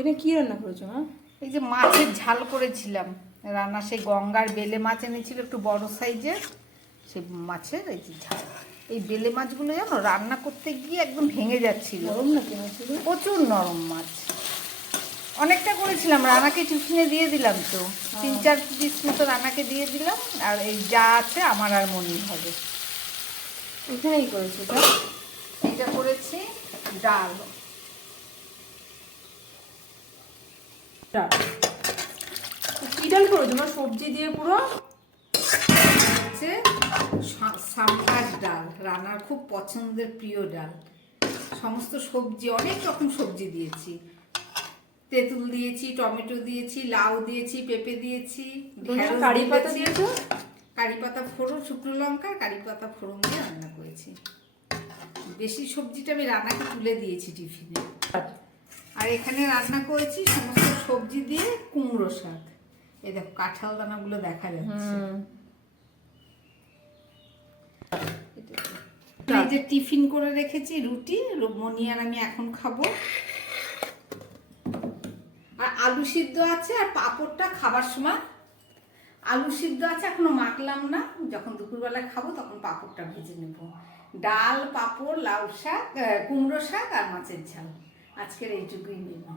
এটা কি রান্না করেছো মা? এই যে মাছের ঝাল করেছিলাম রান্না, সেই গঙ্গার বেলে মাছ এনেছিল একটু বড় সাইজের, সেই মাছের এই যে ঝাল। এই বেলে মাছগুলো জানো রান্না করতে গিয়ে একদম ভেঙে যাচ্ছিল, নরম নাকি মাছগুলো? প্রচুর নরম মাছ। অনেকটা করেছিলাম, রানাকে টিফিনে দিয়ে দিলাম, তো 3-4 পিস মতো রানাকে দিয়ে দিলাম, আর এই যা আছে আমার আর মনির হবে। এখানেই করেছো এটা? এইটা করেছি ডাল। ডাল কি ডাল করেছো মা? সবজি দিয়ে পুরো? হচ্ছে সাম্বার ডাল, রানার খুব পছন্দের প্রিয় ডাল। সমস্ত সবজি, অনেক রকম সবজি দিয়েছি, তেঁতুল দিয়েছি, টমেটো দিয়েছি, লাউ দিয়েছি, পেঁপে দিয়েছি, ঢেঁড়স কারি পাতা দিয়েছি। দিয়েছো? কারি পাতা ফোড়ন, শুকনো লঙ্কা কারি পাতা ফোড়ন দিয়ে রান্না করেছি। বেশি সবজিটা আমি রান্নাকে তুলে দিয়েছি টিফিনে। আর এখানে রান্না করেছি সমস্ত সবজি দিয়ে কুমড়ো শাক। এই দেখো কাঁঠাল দানাগুলো দেখা যাচ্ছে। এই যে টিফিন করে রেখেছি রুটি, মনি আর আমি এখন খাবো। আর আলু সিদ্ধ আছে, আর পাঁপড়টা খাবার সময় আলু সিদ্ধ আছে, এখনো মাখলাম না, যখন দুপুরবেলায় খাবো তখন পাঁপড়টা ভেজে নেব। ডাল, পাঁপড়, লাউ শাক, কুমড়ো শাক আর মাছের ঝাল, আজকের এইটুকুই মেনু।